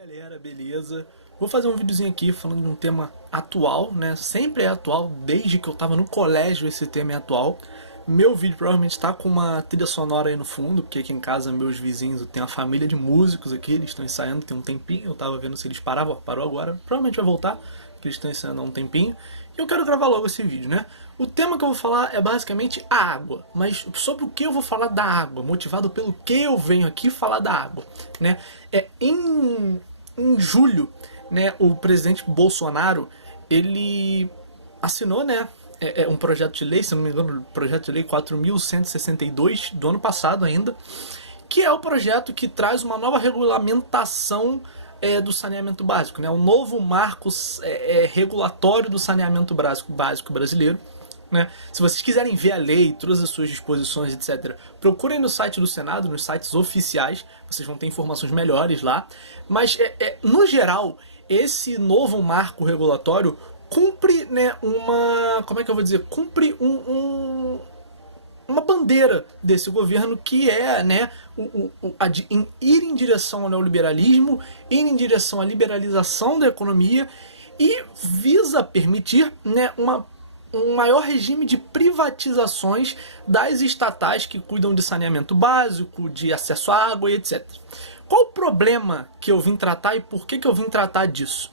Galera, beleza? Vou fazer um videozinho aqui falando de um tema atual, né? Sempre é atual, desde que eu tava no colégio esse tema é atual. Meu vídeo provavelmente tá com uma trilha sonora aí no fundo, porque aqui em casa meus vizinhos, eu tenho uma família de músicos aqui, eles estão ensaiando tem um tempinho, eu tava vendo se eles paravam, parou agora, provavelmente vai voltar, porque eles estão ensaiando há um tempinho. E eu quero gravar logo esse vídeo, né? O tema que eu vou falar é basicamente a água, mas sobre o que eu vou falar da água, motivado pelo que eu venho aqui falar da água, né? Em julho, né, o presidente Bolsonaro, ele assinou, né, um projeto de lei, se não me engano, o projeto de lei 4.162 do ano passado ainda, que é o projeto que traz uma nova regulamentação do saneamento básico, né, um novo marco regulatório do saneamento básico brasileiro. Né? Se vocês quiserem ver a lei, todas as suas disposições, etc., procurem no site do Senado, nos sites oficiais, vocês vão ter informações melhores lá. Mas, no geral, esse novo marco regulatório cumpre, né, como é que eu vou dizer? Cumpre uma bandeira desse governo que é, né, ir em direção ao neoliberalismo, ir em direção à liberalização da economia e visa permitir, né, um maior regime de privatizações das estatais que cuidam de saneamento básico, de acesso à água e etc. Qual o problema que eu vim tratar e por que eu vim tratar disso?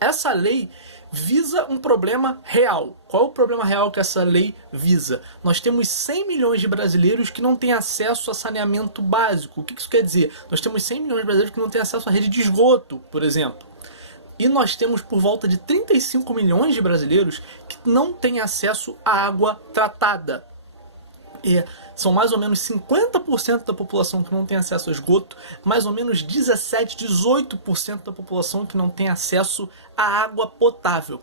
Essa lei visa um problema real. Qual é o problema real que essa lei visa? Nós temos 100 milhões de brasileiros que não têm acesso a saneamento básico. O que isso quer dizer? Nós temos 100 milhões de brasileiros que não têm acesso à rede de esgoto, por exemplo. E nós temos por volta de 35 milhões de brasileiros que não têm acesso à água tratada. São mais ou menos 50% da população que não tem acesso a esgoto, mais ou menos 17, 18% da população que não tem acesso à água potável.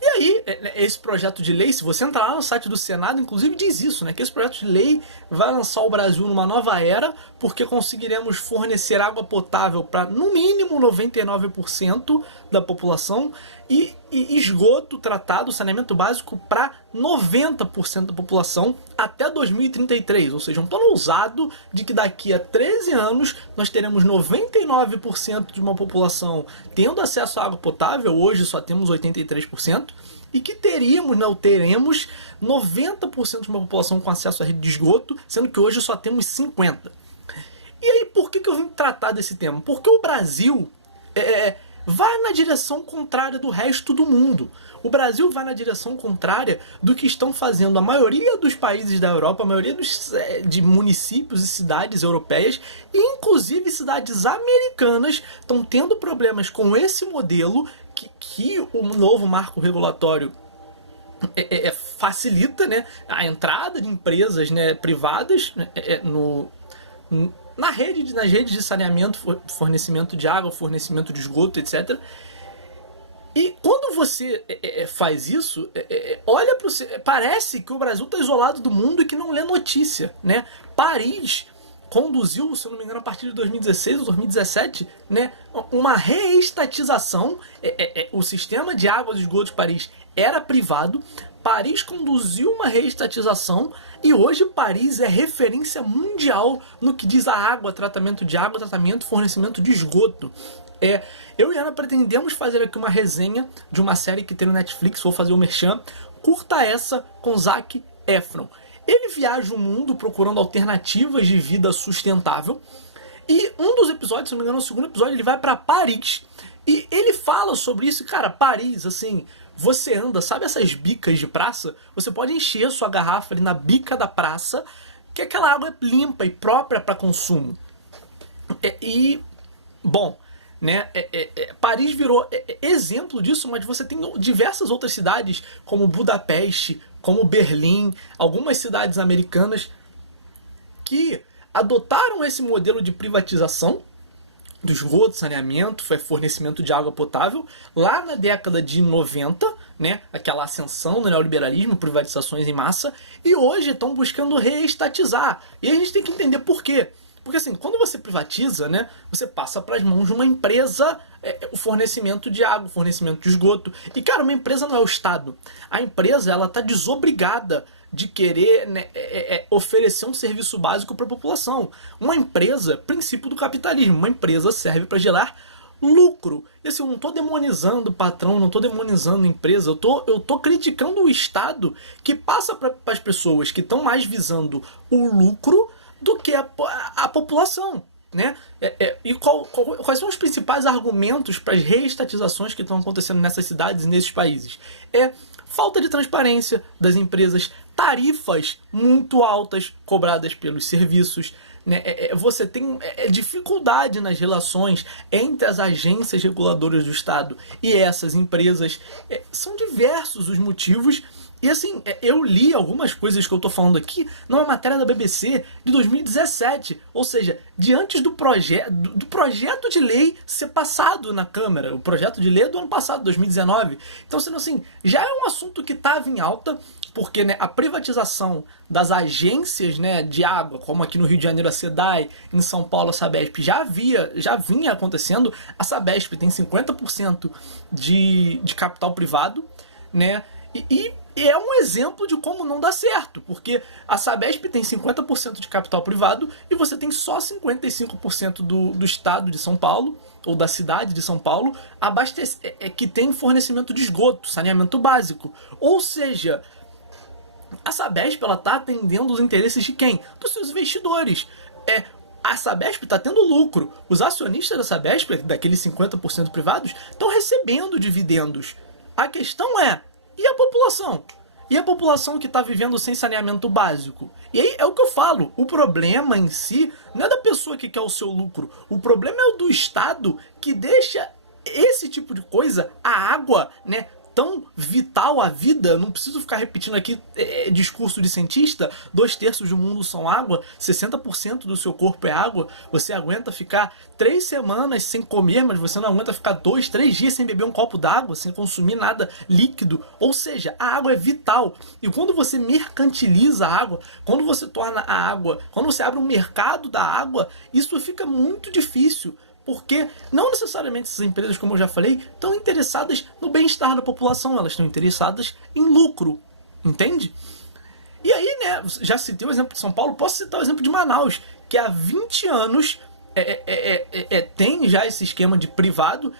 E aí, esse projeto de lei, se você entrar lá no site do Senado, inclusive diz isso, né? Que esse projeto de lei vai lançar o Brasil numa nova era, porque conseguiremos fornecer água potável para, no mínimo, 99% da população e esgoto tratado, saneamento básico, para 90% da população até 2033. Ou seja, um plano ousado de que daqui a 13 anos nós teremos 99% de uma população tendo acesso à água potável, hoje só temos 83%, e que teremos 90% de uma população com acesso à rede de esgoto, sendo que hoje só temos 50%. E aí, por que eu vim tratar desse tema? Porque o Brasil vai na direção contrária do resto do mundo. O Brasil vai na direção contrária do que estão fazendo a maioria dos países da Europa, a maioria de municípios e cidades europeias, e inclusive cidades americanas estão tendo problemas com esse modelo que o novo marco regulatório facilita, né, a entrada de empresas, né, privadas, né, nas redes de saneamento, fornecimento de água, fornecimento de esgoto, etc. E quando você faz isso, olha para parece que o Brasil está isolado do mundo e que não lê notícia, né? Paris conduziu, se eu não me engano, a partir de 2016 ou 2017, né, uma reestatização. O sistema de água de esgoto de Paris era privado. Paris conduziu uma reestatização e hoje Paris é referência mundial no que diz a água, tratamento de água, tratamento e fornecimento de esgoto. Eu e Ana pretendemos fazer aqui uma resenha de uma série que tem no Netflix, vou fazer o merchan. Curta essa com Zac Efron. Ele viaja o mundo procurando alternativas de vida sustentável. E um dos episódios, se não me engano, no segundo episódio, ele vai para Paris. E ele fala sobre isso. Cara, Paris, assim, você anda, sabe essas bicas de praça? Você pode encher sua garrafa ali na bica da praça, que aquela água é limpa e própria para consumo. Bom, né, Paris virou exemplo disso, mas você tem diversas outras cidades, como Budapeste, como Berlim, algumas cidades americanas que adotaram esse modelo de privatização do esgoto, saneamento, fornecimento de água potável, lá na década de 90, né, aquela ascensão do neoliberalismo, privatizações em massa, e hoje estão buscando reestatizar. E a gente tem que entender por quê. Porque assim, quando você privatiza, né, você passa para as mãos de uma empresa o fornecimento de água, o fornecimento de esgoto. E cara, uma empresa não é o Estado. A empresa, ela está desobrigada de querer, né, oferecer um serviço básico para a população. Uma empresa, princípio do capitalismo, uma empresa serve para gerar lucro. E assim, eu não estou demonizando o patrão, não estou demonizando a empresa, eu tô criticando o Estado que passa para as pessoas que estão mais visando o lucro do que a população. Né? E quais são os principais argumentos para as reestatizações que estão acontecendo nessas cidades e nesses países? Falta de transparência das empresas, tarifas muito altas cobradas pelos serviços, né? Você tem dificuldade nas relações entre as agências reguladoras do Estado e essas empresas. São diversos os motivos. E assim, eu li algumas coisas que eu tô falando aqui numa matéria da BBC de 2017, ou seja, diante do projeto de lei ser passado na Câmara. O projeto de lei é do ano passado, 2019. Então, sendo assim, já é um assunto que estava em alta, porque, né, a privatização das agências, né, de água, como aqui no Rio de Janeiro a SEDAI, em São Paulo a Sabesp, já vinha acontecendo. A Sabesp tem 50% de capital privado, né, e é um exemplo de como não dá certo, porque a Sabesp tem 50% de capital privado e você tem só 55% do estado de São Paulo, ou da cidade de São Paulo, que tem fornecimento de esgoto, saneamento básico. Ou seja, a Sabesp está atendendo os interesses de quem? Dos seus investidores. A Sabesp está tendo lucro. Os acionistas da Sabesp, daqueles 50% privados, estão recebendo dividendos. A questão é, e a população? E a população que está vivendo sem saneamento básico? E aí é o que eu falo, o problema em si não é da pessoa que quer o seu lucro, o problema é o do Estado que deixa esse tipo de coisa, a água, né, tão vital à vida. Não preciso ficar repetindo aqui discurso de cientista, 2/3 do mundo são água, 60% do seu corpo é água. Você aguenta ficar 3 semanas sem comer, mas você não aguenta ficar 2, 3 dias sem beber um copo d'água, sem consumir nada líquido. Ou seja, a água é vital. E quando você mercantiliza a água, quando você torna a água, quando você abre um mercado da água, isso fica muito difícil. Porque não necessariamente essas empresas, como eu já falei, estão interessadas no bem-estar da população, elas estão interessadas em lucro, entende? E aí, né, já citei o exemplo de São Paulo, posso citar o exemplo de Manaus, que há 20 anos tem já esse esquema de privado,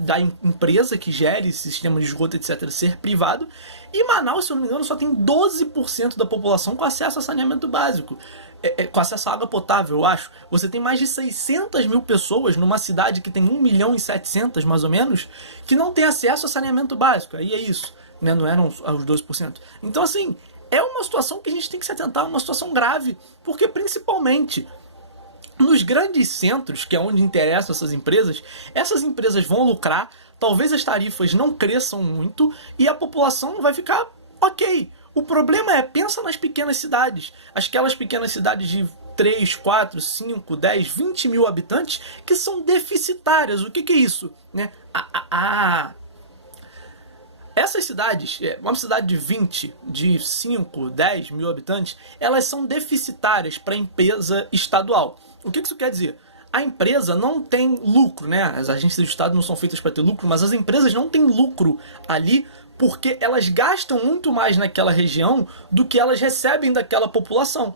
da empresa que gere esse sistema de esgoto, etc., ser privado. E Manaus, se eu não me engano, só tem 12% da população com acesso a saneamento básico. Com acesso à água potável, eu acho. Você tem mais de 600 mil pessoas numa cidade que tem 1.700.000, mais ou menos, que não tem acesso a saneamento básico. Aí é isso, né? Não eram os 12%. Então, assim, é uma situação que a gente tem que se atentar, uma situação grave, porque principalmente nos grandes centros, que é onde interessam essas empresas vão lucrar, talvez as tarifas não cresçam muito e a população vai ficar ok. O problema pensa nas pequenas cidades, aquelas pequenas cidades de 3, 4, 5, 10, 20 mil habitantes que são deficitárias. O que é isso? Né? Essas cidades, uma cidade de 20, de 5, 10 mil habitantes, elas são deficitárias para a empresa estadual. O que isso quer dizer? A empresa não tem lucro, né? As agências do Estado não são feitas para ter lucro, mas as empresas não têm lucro ali porque elas gastam muito mais naquela região do que elas recebem daquela população.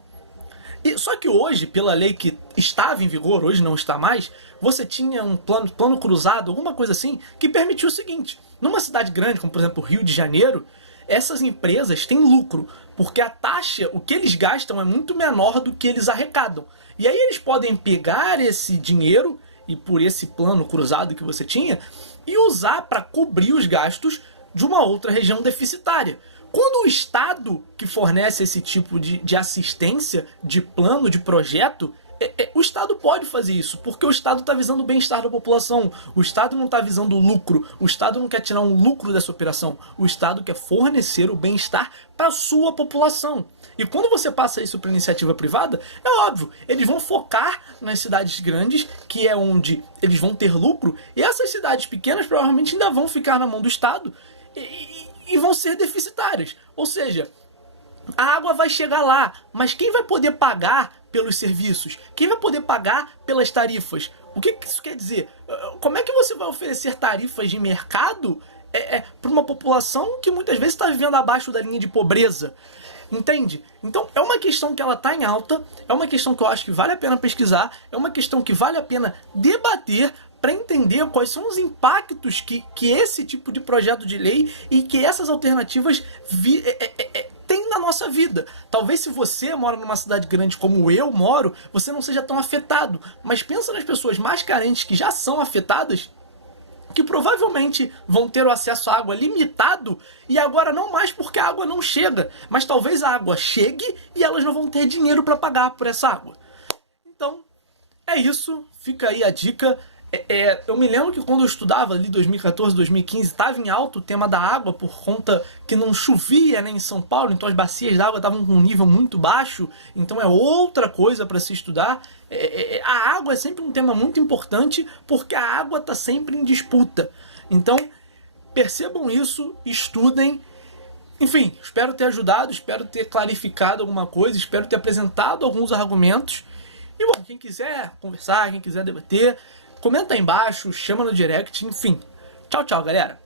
Só que hoje, pela lei que estava em vigor, hoje não está mais, você tinha um plano cruzado, alguma coisa assim, que permitiu o seguinte: numa cidade grande, como por exemplo Rio de Janeiro, essas empresas têm lucro, porque a taxa, o que eles gastam é muito menor do que eles arrecadam. E aí eles podem pegar esse dinheiro, e por esse plano cruzado que você tinha, e usar para cobrir os gastos de uma outra região deficitária. Quando o Estado que fornece esse tipo de assistência, de plano, de projeto, o Estado pode fazer isso, porque o Estado está visando o bem-estar da população. O Estado não está visando o lucro. O Estado não quer tirar um lucro dessa operação. O Estado quer fornecer o bem-estar para a sua população. E quando você passa isso para iniciativa privada, é óbvio, eles vão focar nas cidades grandes, que é onde eles vão ter lucro, e essas cidades pequenas provavelmente ainda vão ficar na mão do Estado e vão ser deficitárias. Ou seja, a água vai chegar lá, mas quem vai poder pagar pelos serviços? Quem vai poder pagar pelas tarifas? O que isso quer dizer? Como é que você vai oferecer tarifas de mercado para uma população que muitas vezes está vivendo abaixo da linha de pobreza? Entende? Então é uma questão que ela está em alta, é uma questão que eu acho que vale a pena pesquisar, é uma questão que vale a pena debater para entender quais são os impactos que esse tipo de projeto de lei e que essas alternativas têm na nossa vida. Talvez se você mora numa cidade grande como eu moro, você não seja tão afetado, mas pensa nas pessoas mais carentes que já são afetadas, que provavelmente vão ter o acesso à água limitado e agora não mais porque a água não chega, mas talvez a água chegue e elas não vão ter dinheiro para pagar por essa água. Então, é isso, fica aí a dica. Eu me lembro que quando eu estudava ali 2014, 2015, estava em alto o tema da água por conta que não chovia, né, em São Paulo, então as bacias d'água estavam com um nível muito baixo, então é outra coisa para se estudar. A água é sempre um tema muito importante porque a água está sempre em disputa. Então, percebam isso, estudem. Enfim, espero ter ajudado, espero ter clarificado alguma coisa, espero ter apresentado alguns argumentos. E bom, quem quiser conversar, quem quiser debater, comenta aí embaixo, chama no direct, enfim. Tchau, tchau, galera.